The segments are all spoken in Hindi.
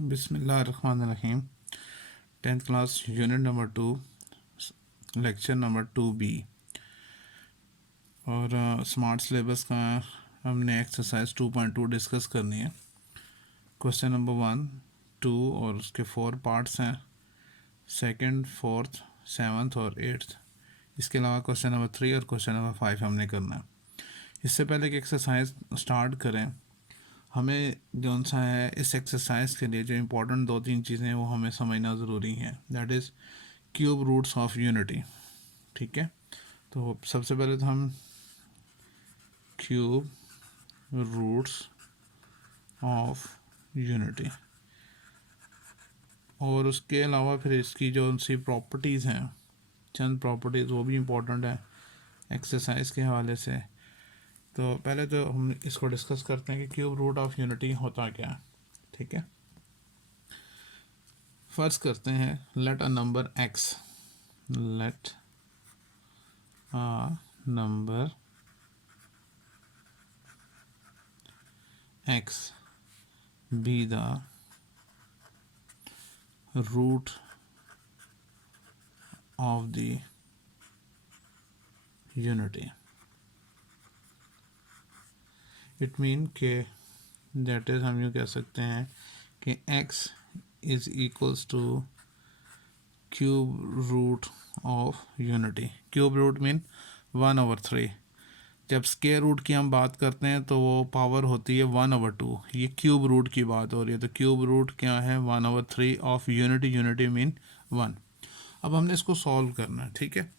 बिस्मिल्लाहिर्रहमानिर्रहीम। 10th class unit number 2 lecture number 2B और स्मार्ट सिलेबस का हमने एक्सरसाइज 2.2 डिस्कस करनी है। क्वेश्चन नंबर 1, 2 और उसके 4 पार्ट्स हैं, सेकंड, फोर्थ, सेवन्थ और एट्थ। इसके अलावा क्वेश्चन नंबर 3 और क्वेश्चन नंबर 5 हमने करना है। इससे पहले कि एक्सरसाइज स्टार्ट करें, हमें जौन सा है इस एक्सरसाइज के लिए जो इम्पोर्टेंट 2-3 चीज़ें हैं वो हमें समझना ज़रूरी है। That is cube roots of unity. ठीक है, तो सबसे पहले तो हम क्यूब रूट्स ऑफ यूनिटी और उसके अलावा फिर इसकी जो सी प्रॉपर्टीज़ हैं, चंद प्रॉपर्टीज़, वो भी इम्पोर्टेंट है एक्सरसाइज के हवाले से। तो पहले तो हम इसको डिस्कस करते हैं कि क्यूब रूट ऑफ यूनिटी होता क्या है। ठीक है, फर्ज करते हैं let a number x, let a number x be the root of the unity. It mean के that is हम यूँ कह सकते हैं कि x is equals to cube root of unity. Cube root mean 1/3। जब स्केयर रूट की हम बात करते हैं तो वो पावर होती है 1/2। ये क्यूब रूट की बात हो रही है, तो क्यूब रूट क्या है 1/3 ऑफ यूनिटी। Unity mean 1। अब हमने इसको सॉल्व करना है। ठीक है,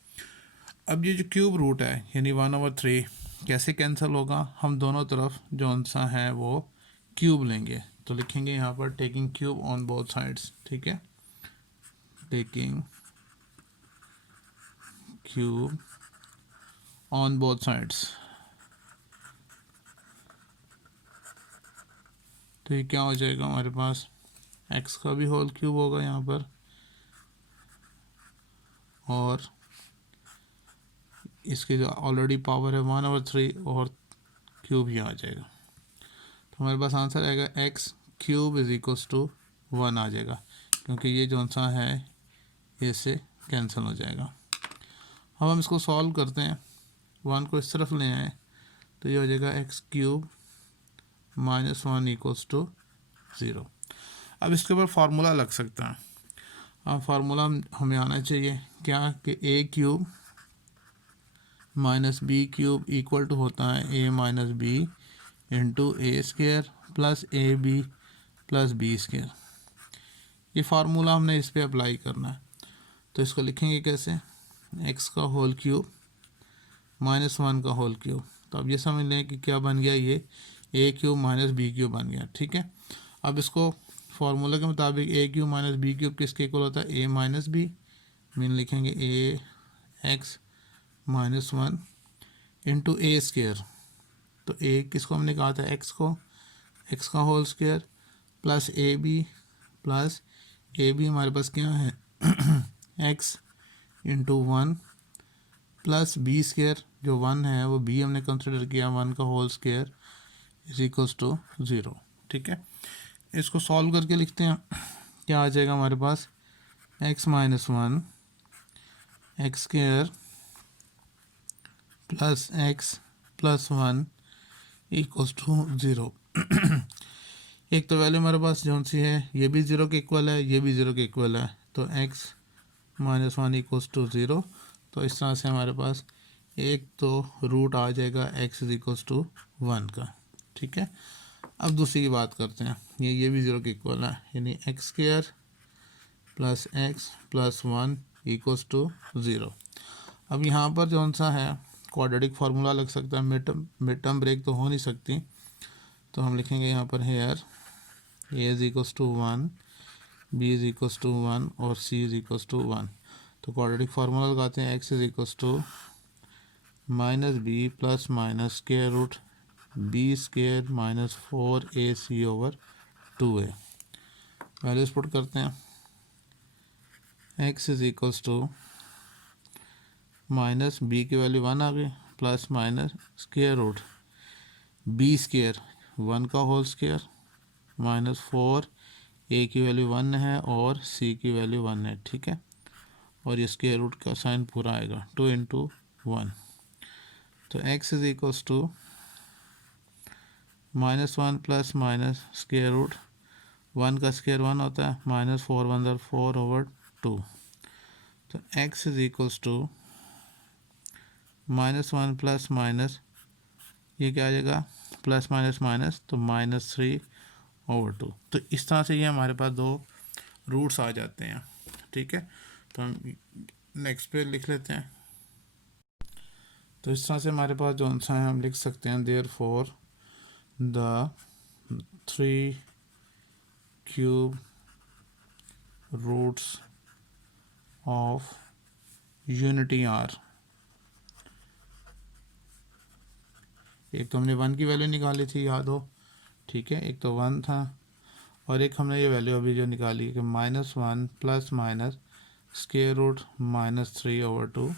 अब ये जो क्यूब रूट है यानी 1/3 कैसे कैंसिल होगा, हम दोनों तरफ जो सा है वो क्यूब लेंगे। तो लिखेंगे यहाँ पर taking cube on both sides. ठीक है, taking cube on both sides. तो ये क्या हो जाएगा हमारे पास, x का भी होल क्यूब होगा यहाँ पर और इसकी जो ऑलरेडी पावर है 1/3 और क्यूब ही आ जाएगा। तो हमारे पास आंसर आएगा x cube is equals to 1 आ जाएगा, क्योंकि ये जो सा है इससे कैंसिल हो जाएगा। अब हम इसको सॉल्व करते हैं, 1 को इस तरफ ले आए तो ये हो जाएगा x क्यूब -1 इक्वल्स टू 0। अब इसके ऊपर फार्मूला लग सकता है। अब फार्मूला हमें आना चाहिए क्या कि a cube minus b cube equal to होता है a minus b into A square plus a b plus B square. ये फार्मूला हमने इस पर अप्लाई करना है। तो इसको लिखेंगे कैसे, x का होल क्यूब -1 का होल क्यूब। तो अब ये समझ लें कि क्या बन गया, ये a cube minus b cube बन गया। ठीक है, अब इसको फार्मूला के मुताबिक a cube minus b cube किसके इक्वल होता है, a माइनस बी। मीन लिखेंगे a x -1 into A square. तो a किसको हमने कहा था, x को, x का whole square plus a b हमारे पास क्या है x into 1 plus B square, जो 1 है वो b हमने कंसिडर किया, 1 का whole square is equals to 0। ठीक है, इसको सॉल्व करके लिखते हैं, क्या आ जाएगा हमारे पास, x -1 x square plus x plus 1 equals to 0। एक तो वैल्यू हमारे पास जौन सी है ये भी 0 के इक्वल है, ये भी 0 के इक्वल है, तो x -1 इक्वल्स टू 0। तो इस तरह से हमारे पास एक तो रूट आ जाएगा x इज इक्वल्स टू 1 का। ठीक है, अब दूसरी की बात करते हैं, ये भी 0 के इक्वल है, यानी x square plus x plus 1 equals to 0। अब यहाँ पर जौन सा है क्वाड्रेटिक फार्मूला लग सकता है, मिड टर्म ब्रेक तो हो नहीं सकती। तो हम लिखेंगे यहाँ पर here a is equals to 1, b is equals to 1 और c इज इक्वल्स टू 1। तो क्वाड्रेटिक फार्मूला लगाते हैं, x is equals to minus b plus minus square root B square minus 4ac over 2a। Values put करते हैं, x is equals to minus B की वैल्यू 1 आ गई plus minus square root B square 1 का होल स्क्वायर माइनस 4 ए की वैल्यू 1 है और सी की वैल्यू 1 है, ठीक है। और ये स्क्वायर रूट का साइन पूरा आएगा 2 इंटू 1। तो x is equals to -1 plus minus square root 1 का स्क्वायर 1 होता है, -4 1 4 ओवर 2। तो x is equals to -1 plus minus, ये क्या आ जाएगा, प्लस माइनस माइनस, तो -3 ओवर 2। तो इस तरह से ये हमारे पास दो रूट्स आ जाते हैं, ठीक है। तो हम नेक्स्ट पे लिख लेते हैं। तो इस तरह से हमारे पास जो सा है हम लिख सकते हैं, therefore the 3 cube roots of unity are. एक तो हमने 1 की वैल्यू निकाली थी, याद हो, ठीक है, एक तो 1 था, और एक हमने ये वैल्यू अभी जो निकाली कि -1 plus minus square root -3 over 2,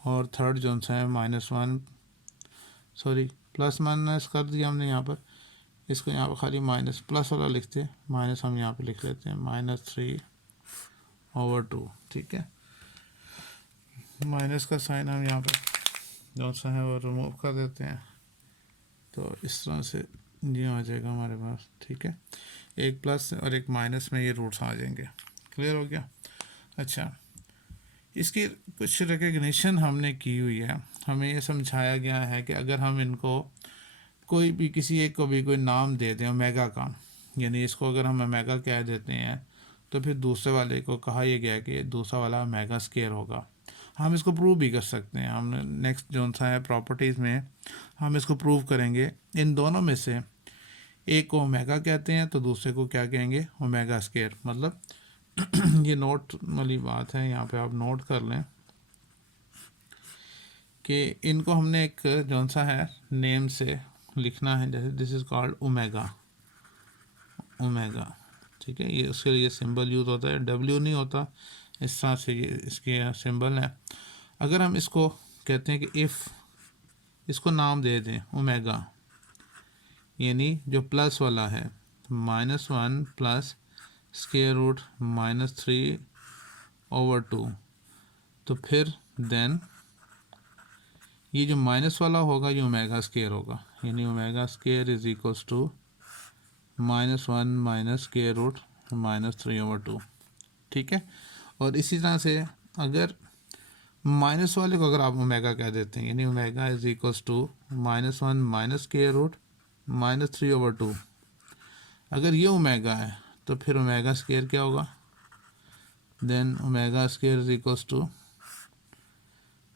और थर्ड जो सा है -1, सॉरी प्लस माइनस कर दिया हमने यहाँ पर, इसको यहाँ पर खाली माइनस प्लस वाला लिखते हैं, माइनस हम यहाँ पे लिख लेते हैं -3 ओवर 2, ठीक है। माइनस का साइन हम यहाँ पर जो सा है वो रिमूव कर देते हैं, तो इस तरह से ये आ जाएगा हमारे पास, ठीक है। एक प्लस और एक माइनस में ये रूट्स आ जाएंगे, क्लियर हो गया। अच्छा, इसकी कुछ रिकग्निशन हमने की हुई है, हमें ये समझाया गया है कि अगर हम इनको कोई भी किसी एक को भी कोई नाम दे दें ओमेगा का, यानी इसको अगर हम ओमेगा कह देते हैं, तो फिर दूसरे वाले को कहा यह गया कि दूसरा वाला ओमेगा स्क्वायर होगा। हम इसको प्रूव भी कर सकते हैं, हमने नेक्स्ट जो सा है प्रॉपर्टीज़ में हम इसको प्रूव करेंगे। इन दोनों में से एक को ओमेगा कहते हैं तो दूसरे को क्या कहेंगे, ओमेगा स्क्वायर। मतलब ये नोट वाली बात है, यहाँ पे आप नोट कर लें कि इनको हमने एक जो सा है नेम से लिखना है, जैसे this is called omega, omega, ठीक है। ये उसके लिए सिंबल यूज़ होता है, डब्ल्यू नहीं होता, इस तरह से ये इसके सिंबल है। अगर हम इसको कहते हैं कि इफ़ इसको नाम दे दें ओमेगा, यानी जो प्लस वाला है -1 प्लस स्क्वायर रूट -3 ओवर 2, तो फिर देन ये जो माइनस वाला होगा ये ओमेगा स्क्वायर होगा, यानी omega square is equals to -1 minus square root -3 over 2, ठीक है। और इसी तरह से अगर माइनस वाले को अगर आप ओमेगा कह देते हैं, यानी omega is equals to -1 minus square root -3 over 2, अगर ये ओमेगा है तो फिर ओमेगा स्क्वायर क्या होगा, then omega square is equals to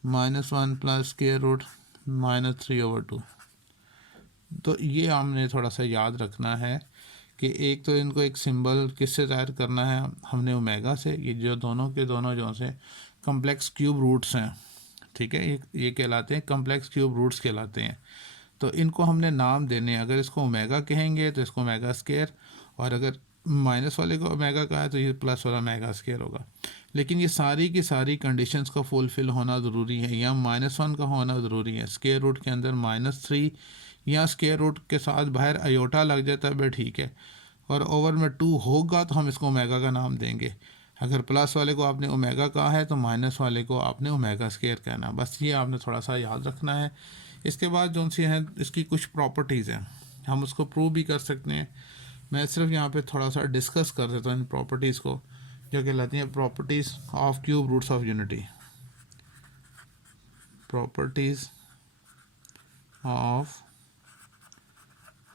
-1 plus square root -3 over 2। तो ये हमने थोड़ा सा याद रखना है कि एक तो इनको एक सिंबल किससे ज़ाहिर करना है, हमने ओमेगा से। ये जो दोनों के दोनों जो से कम्प्लेक्स क्यूब रूट्स हैं, ठीक है, ये कहलाते हैं कम्प्लेक्स क्यूब रूट्स कहलाते हैं। तो इनको हमने नाम देने, अगर इसको ओमेगा कहेंगे तो इसको ओमेगा स्क्वायर, और अगर माइनस वाले को ओमेगा का है तो ये प्लस वाला ओमेगा स्क्वायर होगा। लेकिन ये सारी की सारी कंडीशंस का फुलफिल होना ज़रूरी है, या -1 का होना ज़रूरी है, स्क्वायर रूट के अंदर -3 या स्क्वायर रूट के साथ बाहर अयोटा लग जाता है, ठीक है, और ओवर में 2 होगा तो हम इसको ओमेगा का नाम देंगे। अगर प्लस वाले को आपने ओमेगा कहा है तो माइनस वाले को आपने ओमेगा स्क्वायर कहना, बस ये आपने थोड़ा सा याद रखना है। इसके बाद जो सी हैं इसकी कुछ प्रॉपर्टीज़ हैं, हम उसको प्रूव भी कर सकते हैं। मैं सिर्फ यहाँ पे थोड़ा सा डिस्कस कर देता हूँ इन प्रॉपर्टीज़ को, जो कहलाती हैं properties of cube roots of unity. Properties of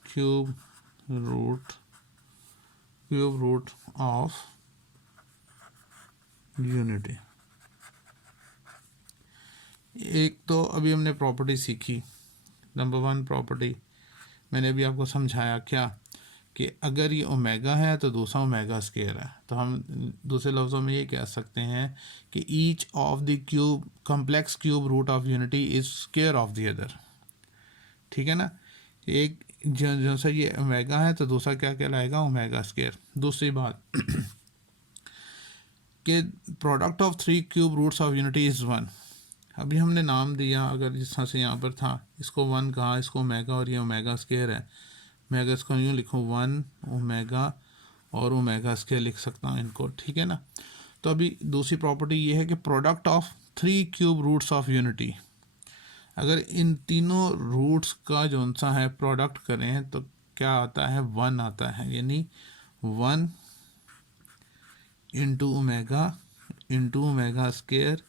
cube root of unity. एक तो अभी हमने प्रॉपर्टी सीखी, नंबर 1 प्रॉपर्टी मैंने अभी आपको समझाया क्या, कि अगर ये ओमेगा है तो दूसरा ओमेगा स्क्वायर है, तो हम दूसरे लफ्ज़ों में ये कह सकते हैं कि each of the cube complex cube root of unity is square of the other, ठीक है ना। एक जो सा ये ओमेगा है तो दूसरा क्या कहलाएगा, ओमेगा स्क्वायर। दूसरी बात कि product of 3 cube roots of unity is 1। अभी हमने नाम दिया, अगर जिस तरह से यहाँ पर था, इसको 1 कहा, इसको ओमेगा, और ये ओमेगा स्क्वायर है, मैं अगर इसको यूँ लिखूँ 1 ओमेगा और ओमेगा स्क्वायर लिख सकता हूँ इनको, ठीक है ना। तो अभी दूसरी प्रॉपर्टी ये है कि product of 3 cube roots of unity, अगर इन तीनों रूट्स का जो सा है प्रोडक्ट करें तो क्या आता है, 1 आता है, यानी 1 into omega square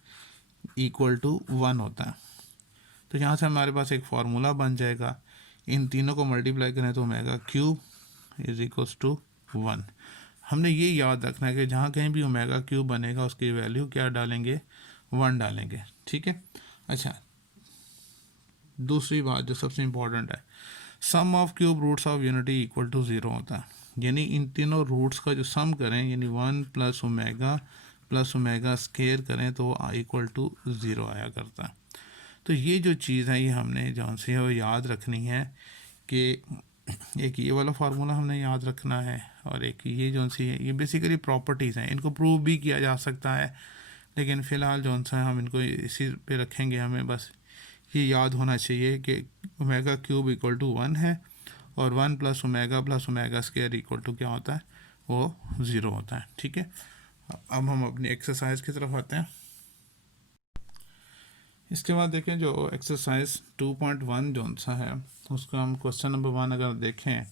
equal to 1 होता है। तो यहाँ से हमारे पास एक फार्मूला बन जाएगा, इन तीनों को मल्टीप्लाई करें तो omega cube is equals to 1। हमने ये याद रखना है कि जहाँ कहीं भी ओमेगा क्यूब बनेगा उसकी वैल्यू क्या डालेंगे, 1 डालेंगे, ठीक है। अच्छा, दूसरी बात जो सबसे इम्पोर्टेंट है, sum of cube roots of unity equal to 0 होता है, यानी इन तीनों रूट्स का जो सम करें यानी 1 प्लस ओमेगा स्क्वायर करें तो इक्वल टू 0 आया करता है। तो ये जो चीज़ है ये हमने जो सी है वो याद रखनी है कि एक ये वाला फार्मूला हमने याद रखना है और एक ये जो सी है ये बेसिकली प्रॉपर्टीज़ हैं, इनको प्रूव भी किया जा सकता है, लेकिन फ़िलहाल जो सा हम इनको इसी पे रखेंगे। हमें बस ये याद होना चाहिए कि ओमेगा क्यूब इक्वल टू 1 है और 1 plus omega square equal to क्या होता है, वो 0 होता है, ठीक है। अब हम अपनी एक्सरसाइज की तरफ आते हैं। इसके बाद देखें जो एक्सरसाइज 2.1 जो सा है उसका हम क्वेश्चन नंबर 1 अगर देखें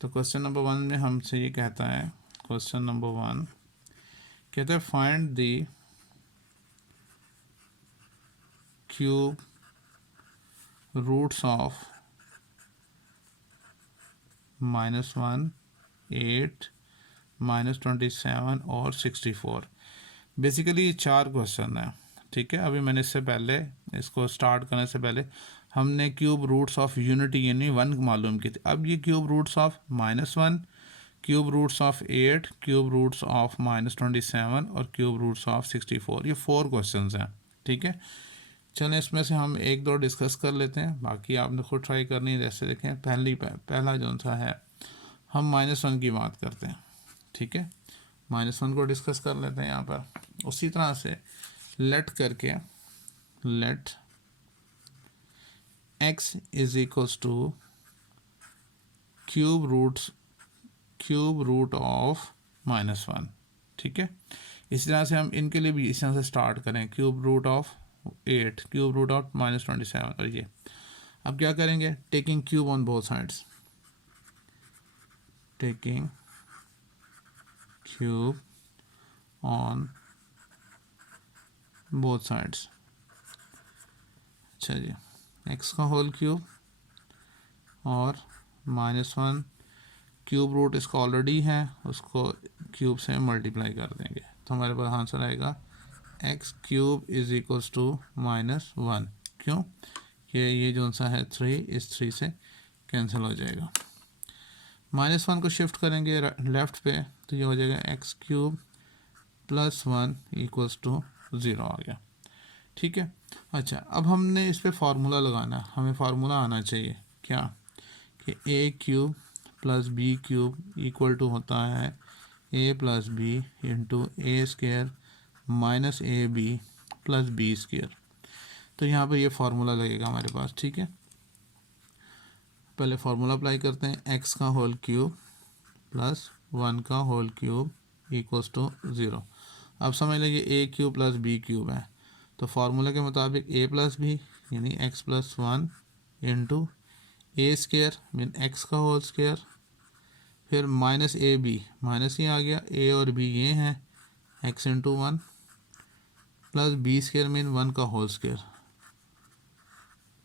तो क्वेश्चन नंबर 1 में हमसे ये कहता है, क्वेश्चन नंबर 1 कहता है find the cube roots of -1, 8, -27 और 64। बेसिकली 4 क्वेश्चन है, ठीक है। अभी मैंने इससे पहले इसको स्टार्ट करने से पहले हमने क्यूब रूट्स ऑफ यूनिटी यानी 1 मालूम की थी। अब ये cube roots of -1, cube roots of 8, cube roots of -27 और क्यूब रूट्स ऑफ 64, ये 4 क्वेश्चन हैं, ठीक है। चलें इसमें से हम एक दो डिस्कस कर लेते हैं, बाकी आपने खुद ट्राई करनी है। जैसे देखें पहला जो सा है हम -1 की बात करते हैं, ठीक है। -1 को डिस्कस कर लेते हैं यहाँ पर। उसी तरह से लेट करके let x is equals to cube root of -1, ठीक है। इसी तरह से हम इनके लिए भी इस तरह से स्टार्ट करें, cube root of 8, cube root of -27 और ये। अब क्या करेंगे, taking cube on both sides, taking cube on both sides. अच्छा जी, x का होल क्यूब और -1 क्यूब रूट इसका ऑलरेडी है, उसको क्यूब से मल्टीप्लाई कर देंगे तो हमारे पास आंसर आएगा x cube is equals to -1। क्यों कि ये जो सा है 3 इस 3 से कैंसिल हो जाएगा। -1 को शिफ्ट करेंगे लेफ़्ट पे तो ये हो जाएगा x क्यूब +1 इक्वल्स टू 0 आ गया, ठीक है। अच्छा, अब हमने इस पर फार्मूला लगाना, हमें फार्मूला आना चाहिए क्या कि a cube plus B cube equal to होता है a plus B into a square minus A b plus b square. तो यहाँ पर ये फार्मूला लगेगा हमारे पास, ठीक है। पहले फार्मूला अप्लाई करते हैं, x का होल क्यूब प्लस 1 का होल क्यूब इक्वल्स टू 0। अब समझ लीजिए a cube plus B cube है तो फार्मूला के मुताबिक a प्लस बी यानी x plus 1 into a square mean x का होल स्क्वायर, फिर माइनस ए बी, माइनस ही आ गया, a और b ये हैं x into 1 plus b square mean 1 का होल स्क्वायर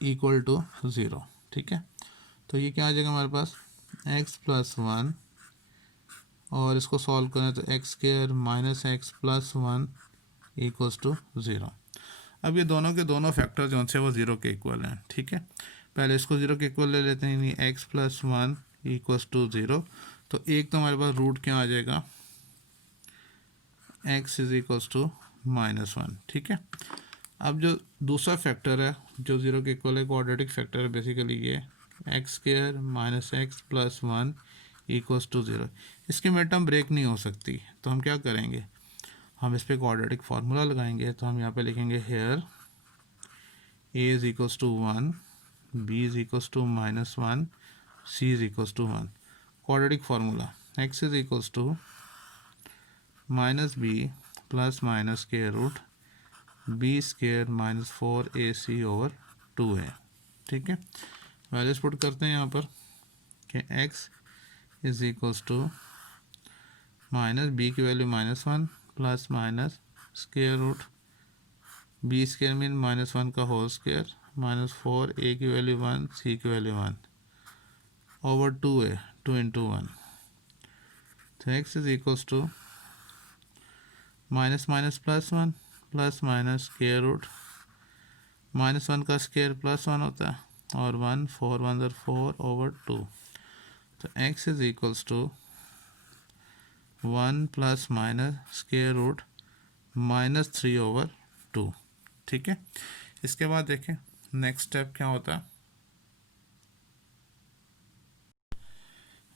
इक्वल टू 0, ठीक है। तो ये क्या आ जाएगा हमारे पास x प्लस 1 और इसको सॉल्व करें तो x square minus x plus 1 equals to 0। अब ये दोनों के दोनों फैक्टर जो से वो 0 के इक्वल हैं, ठीक है। पहले इसको 0 के इक्वल ले लेते हैं, यानी एक्स प्लस 1 इक्वल्स टू 0। तो एक तो हमारे पास रूट क्या आ जाएगा, x इज इक्वल्स टू -1, ठीक है। अब जो दूसरा फैक्टर है जो 0 के इक्वल है, क्वाड्रेटिक फैक्टर है बेसिकली ये, x square minus x plus 1 equals to 0। इसकी मिड टर्म ब्रेक नहीं हो सकती तो हम क्या करेंगे, हम इस पर क्वाड्रेटिक फार्मूला लगाएंगे। तो हम यहाँ पे लिखेंगे here a is equals to 1, b is equals to -1, c is equals to 1। Quadratic formula x is equals to minus b plus minus square root B square minus 4ac over 2a। ठीक है, वैल्यूज पुट करते हैं यहाँ पर कि x is equals to minus B की value -1 plus minus square root B square mean -1 का होल स्क्वायर माइनस 4a की वैल्यू 1 c की वैल्यू 1 ओवर 2a 2 इंटू 1। तो x is equals to minus minus +1 plus minus square root -1 का स्क्वायर +1 होता है और 1 4 1 4 ओवर 2। तो x is equals to 1 plus minus square root -3 over 2। ठीक है, इसके बाद देखें नेक्स्ट स्टेप क्या होता है।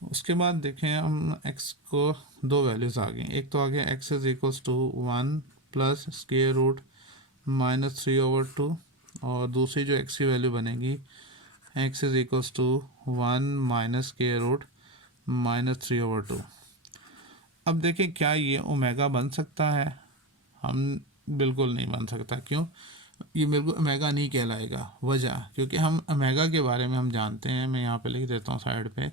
उसके बाद देखें हम x को दो वैल्यूज़ आ गई। एक तो आ गया x is equals to 1 plus square root -3 over 2 और दूसरी जो x की वैल्यू बनेगी x is equals to 1 minus square root -3 over 2। अब देखें क्या ये ओमेगा बन सकता है? हम बिल्कुल नहीं बन सकता। क्यों? ये मेरे को ओमेगा नहीं कहलाएगा। वजह क्योंकि हम ओमेगा के बारे में हम जानते हैं, मैं यहाँ पे लिख देता हूँ साइड पे,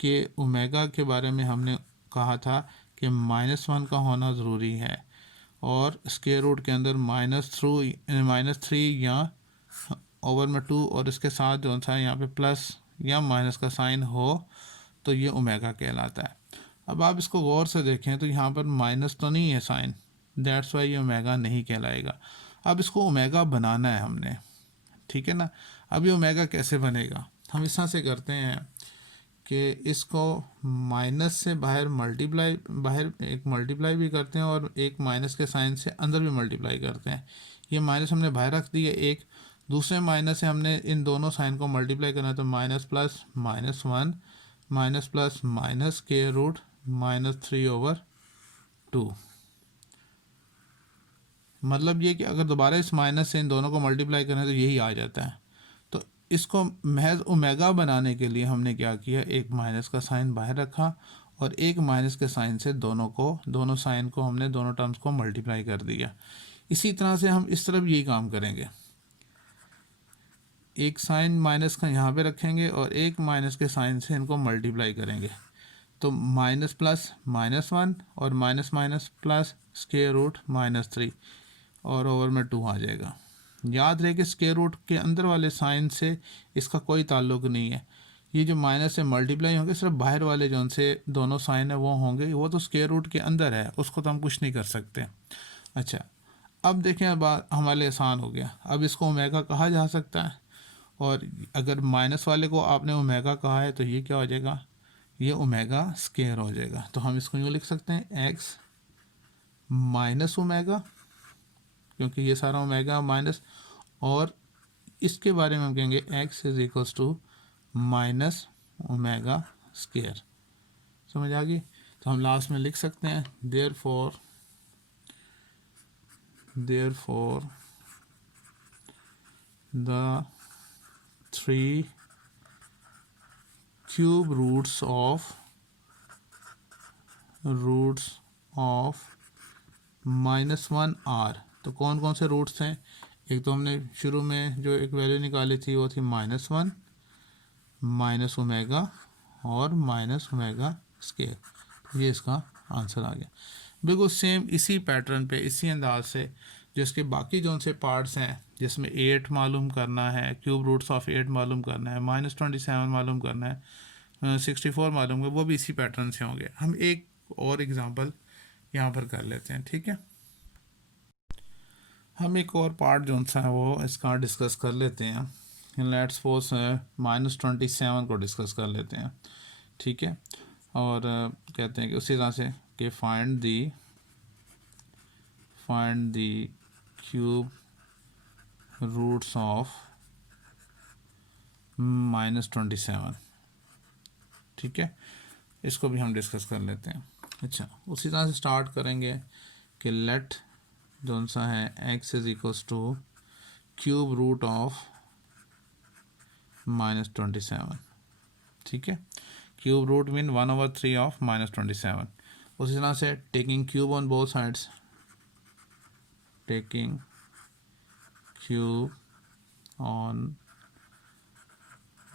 कि ओमेगा के बारे में हमने कहा था कि -1 का होना ज़रूरी है और स्क्वायर रूट के अंदर -3 या ओवर में 2 और इसके साथ जो सा यहाँ पे प्लस या माइनस का साइन हो तो ये ओमेगा कहलाता है। अब आप इसको गौर से देखें तो यहाँ पर माइनस तो नहीं है साइन, दैट्स वाई ये ओमेगा नहीं कहलाएगा। अब इसको ओमेगा बनाना है हमने, ठीक है ना। अब ये ओमेगा कैसे बनेगा? हम इस तरह से करते हैं कि इसको माइनस से बाहर मल्टीप्लाई भी करते हैं और एक माइनस के साइन से अंदर भी मल्टीप्लाई करते हैं। ये माइनस हमने बाहर रख दिया, एक दूसरे माइनस से हमने इन दोनों साइन को मल्टीप्लाई करना है तो minus plus -1 minus plus minus square root -3 over 2। मतलब ये कि अगर दोबारा इस माइनस से इन दोनों को मल्टीप्लाई करें तो यही आ जाता है। तो इसको महज ओमेगा बनाने के लिए हमने क्या किया, एक माइनस का साइन बाहर रखा और एक माइनस के साइन से दोनों साइन को हमने दोनों टर्म्स को मल्टीप्लाई कर दिया। इसी तरह से हम इस तरफ यही काम करेंगे, एक साइन माइनस का यहाँ पे रखेंगे और एक माइनस के साइन से इनको मल्टीप्लाई करेंगे। तो माइनस प्लस -1 और minus minus plus square root -3 और ओवर में 2 आ जाएगा। याद रहे कि स्क्वायर रूट के अंदर वाले साइन से इसका कोई ताल्लुक नहीं है। ये जो माइनस से मल्टीप्लाई होंगे सिर्फ बाहर वाले जो उनसे दोनों साइन है वो होंगे, वो तो स्क्वायर रूट के अंदर है, उसको तो हम कुछ नहीं कर सकते। अच्छा, अब देखें, अब हमारे लिए आसान हो गया। अब इसको ओमेगा कहा जा सकता है और अगर माइनस वाले को आपने ओमेगा कहा है तो ये क्या हो जाएगा, ये ओमेगा स्क्वायर हो जाएगा। तो हम इसको यूँ लिख सकते हैं एक्स माइनस ओमेगा, क्योंकि ये सारा ओमेगा माइनस, और इसके बारे में हम कहेंगे x is equals to minus omega square. समझ आ गई? तो हम लास्ट में लिख सकते हैं therefore the 3 cube roots of -1 are. तो कौन कौन से रूट्स हैं? एक तो हमने शुरू में जो एक वैल्यू निकाली थी वो थी -1 माइनस ओमेगा और माइनस ओमेगा स्क्वायर। ये इसका आंसर आ गया। बिल्कुल सेम इसी पैटर्न पे, इसी अंदाज से जो इसके बाकी जो उनसे पार्ट्स हैं, जिसमें 8 मालूम करना है, क्यूब रूट्स ऑफ 8 मालूम करना है, -27 मालूम करना है, 64 मालूम है, वो भी इसी पैटर्न से होंगे। हम एक और एग्जांपल यहाँ पर कर लेते हैं, ठीक है। हम एक और पार्ट जो सा है वो इसका डिस्कस कर लेते हैं। लेट्स सपोज -27 को डिस्कस कर लेते हैं, ठीक है। और कहते हैं कि उसी तरह से कि find the cube roots of -27, ठीक है। इसको भी हम डिस्कस कर लेते हैं। अच्छा, उसी तरह से स्टार्ट करेंगे कि लेट जो सा है x is equals to cube root of -27, ठीक है। Cube root mean 1/3 of -27। उसी तरह से taking cube on both sides, taking cube on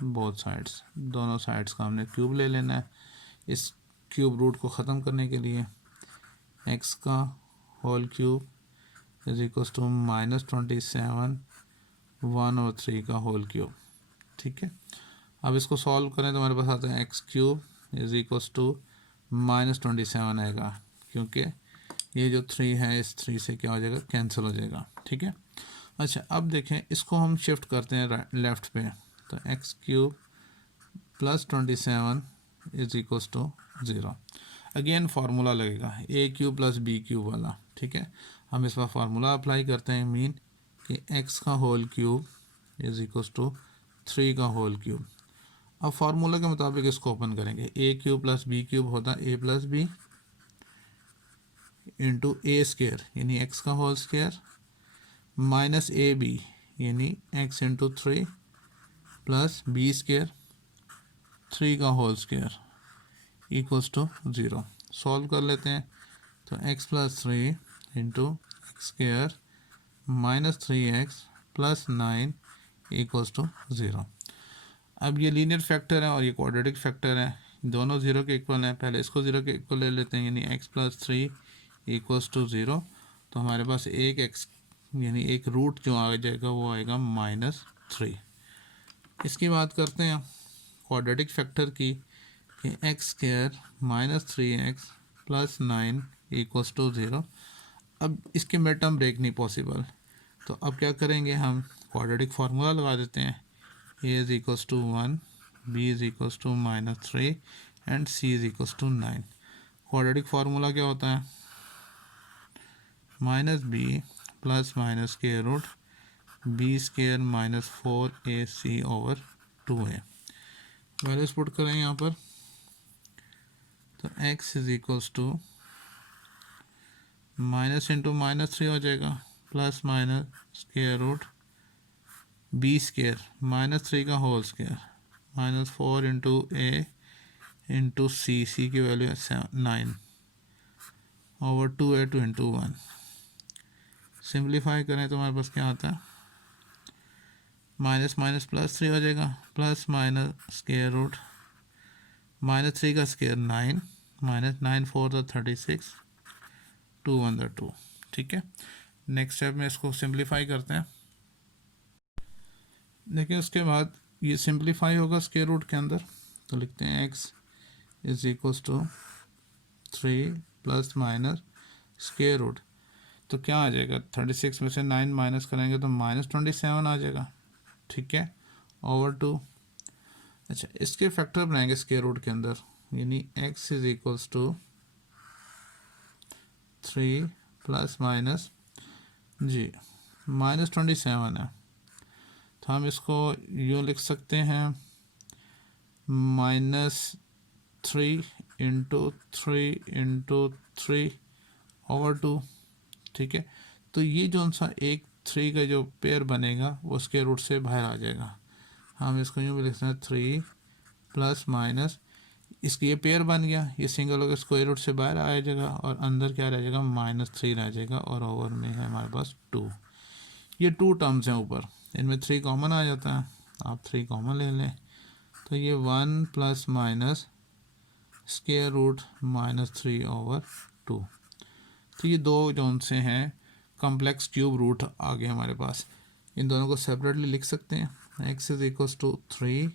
both sides, दोनों साइड्स का हमने क्यूब ले लेना है इस क्यूब रूट को ख़त्म करने के लिए। x का whole cube is equals to -27 1/3 का होल क्यूब। ठीक है, अब इसको सॉल्व करें तो हमारे पास आता है x cube is equals to -27 आएगा, क्योंकि ये जो 3 है इस 3 से क्या हो जाएगा, कैंसिल हो जाएगा। ठीक है, अच्छा अब देखें इसको हम शिफ्ट करते हैं लेफ़्ट पे, तो x cube plus 27 is equals to 0। Again formula लगेगा a cube plus B cube वाला। ठीक है, हम इस पर फार्मूला अप्लाई करते हैं, मीन कि एक्स का whole cube is equals to 3 का होल क्यूब। अब फार्मूला के मुताबिक इसको ओपन करेंगे, A cube plus B cube होता है A plus B into A square यानी एक्स का होल स्केयर माइनस ए बी यानी X into 3 plus B square 3 का whole square equals to 0। Solve कर लेते हैं, तो x plus 3 into X square minus 3x plus 9 equals to 0। अब ये लीनियर फैक्टर है और ये क्वाड्रेटिक फैक्टर है, दोनों 0 के इक्वल हैं। पहले इसको 0 के इक्वल ले लेते हैं, यानी x प्लस 3 इक्वल्स टू 0। तो हमारे पास एक x यानी एक रूट जो आ जाएगा वो आएगा -3। इसकी बात करते हैं क्वाड्रेटिक फैक्टर की, कि x square -3x plus 9 equals to 0। अब इसके मिड टर्म ब्रेक नहीं पॉसिबल, तो अब क्या करेंगे, हम क्वाड्रेटिक फार्मूला लगा देते हैं, a is equals to 1, b is equals to -3 and c is equals to 9। Quadratic formula क्या होता है, -b plus minus square root b square -4ac/2a। Values put करें यहाँ पर, तो x is equals to minus into -3 हो जाएगा, plus minus square root B square -3 का whole square -4 into a into c की वैल्यू है 9/2a टू इंटू 1। सिंप्लीफाई करें तो हमारे पास क्या आता है, माइनस माइनस प्लस 3 हो जाएगा, प्लस माइनस स्क्वायर रूट -3 का स्क्वायर 9 -9 4 36 2 1 2। ठीक है, नेक्स्ट स्टेप में इसको सिंप्लीफाई करते हैं। देखिए उसके बाद ये सिंप्लीफाई होगा स्क्वायर रूट के अंदर, तो लिखते हैं x is equals to 3 plus minus square root, तो क्या आ जाएगा, 36 में से 9 माइनस करेंगे तो -27 आ जाएगा। ठीक है, ओवर 2। अच्छा, इसके फैक्टर बनाएंगे स्क्वायर रूट के अंदर, यानी x is equals to 3 plus minus जी -27 है, तो हम इसको यूँ लिख सकते हैं -3 इंटू 3 इंटू 3/2। ठीक है, तो ये जो सा एक 3 का जो पेयर बनेगा वो उसके रूट से बाहर आ जाएगा। हम इसको यूँ भी लिख सकते हैं 3 प्लस माइनस, इसकी ये पेयर बन गया, ये सिंगल होकर स्क्वायर रूट से बाहर आ जाएगा और अंदर क्या रह जाएगा, -3 रह जाएगा और ओवर में है हमारे पास 2। ये 2 टर्म्स हैं ऊपर, इनमें 3 कॉमन आ जाता है, आप 3 कॉमन ले लें, तो ये 1 प्लस माइनस स्क्वायर रूट -3/2। तो ये दो जो से हैं कॉम्प्लेक्स क्यूब रूट आ गए हमारे पास। इन दोनों को सेपरेटली लिख सकते हैं, x is equals to 3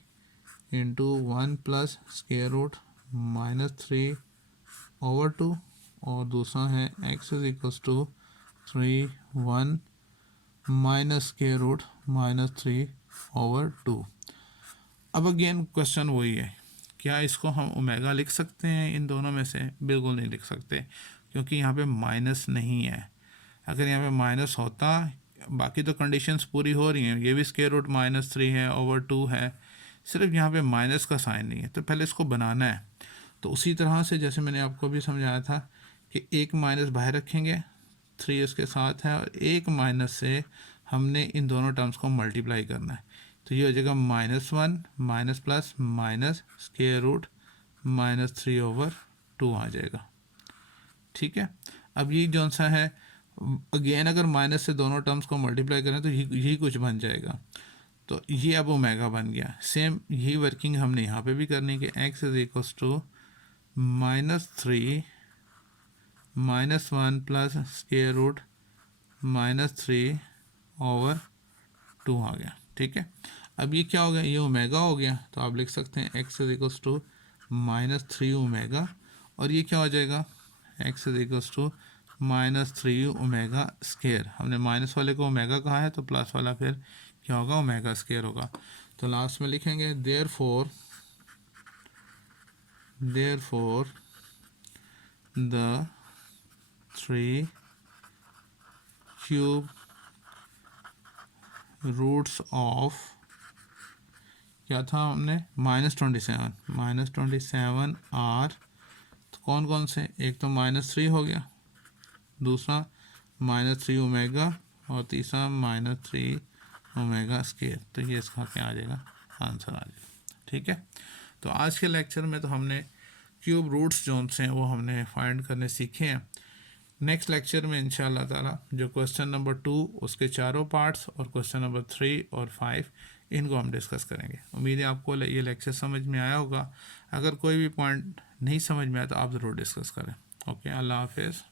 into 1 plus square root -3/2 और दूसरा है x is equals to 3 1 minus square root -3/2। अब अगेन क्वेश्चन वही है, क्या इसको हम ओमेगा लिख सकते हैं इन दोनों में से? बिल्कुल नहीं लिख सकते, क्योंकि यहाँ पे माइनस नहीं है। अगर यहाँ पे माइनस होता, बाकी तो कंडीशंस पूरी हो रही हैं, ये भी स्क्वायर रूट -3 है ओवर 2 है, सिर्फ यहाँ पे माइनस का साइन नहीं है, तो पहले इसको बनाना है। तो उसी तरह से जैसे मैंने आपको भी समझाया था कि एक माइनस बाहर रखेंगे, 3 इसके साथ है, और एक माइनस से हमने इन दोनों टर्म्स को मल्टीप्लाई करना है, तो ये हो जाएगा -1 minus plus minus square root -3/2 आ जाएगा। ठीक है, अब ये जौन सा है अगेन अगर माइनस से दोनों टर्म्स को मल्टीप्लाई करें तो यही कुछ बन जाएगा। तो ये अब ओमेगा बन गया। सेम यही वर्किंग हमने यहाँ पे भी करनी कि x is equals to -3 -1 plus square root -3/2 आ गया। ठीक है, अब ये क्या हो गया, ये ओमेगा हो गया, तो आप लिख सकते हैं x is equals to -3 omega, और ये क्या हो जाएगा, x is equals to -3 omega square. हमने माइनस वाले को ओमेगा कहा है तो प्लस वाला फिर क्या होगा, ओमेगा स्क्वायर होगा। तो लास्ट में लिखेंगे therefore the 3 cube roots of, क्या था हमने, -27 आर, तो कौन कौन से, एक तो -3 हो गया, दूसरा -3 ओमेगा, और तीसरा -3 ओमेगा स्क्वायर। तो ये इसका क्या आ जाएगा, आंसर आ जाएगा। ठीक है, तो आज के लेक्चर में तो हमने क्यूब रूट्स जोन से हैं वो हमने फाइंड करने सीखे हैं। नेक्स्ट लेक्चर में इंशाल्लाह ताला जो क्वेश्चन नंबर 2 उसके चारों पार्ट्स और क्वेश्चन नंबर 3 और 5 इनको हम डिस्कस करेंगे। उम्मीद है आपको ये लेक्चर समझ में आया होगा। अगर कोई भी पॉइंट नहीं समझ में आया तो आप ज़रूर डिस्कस करें। ओके, अल्लाह हाफिज़।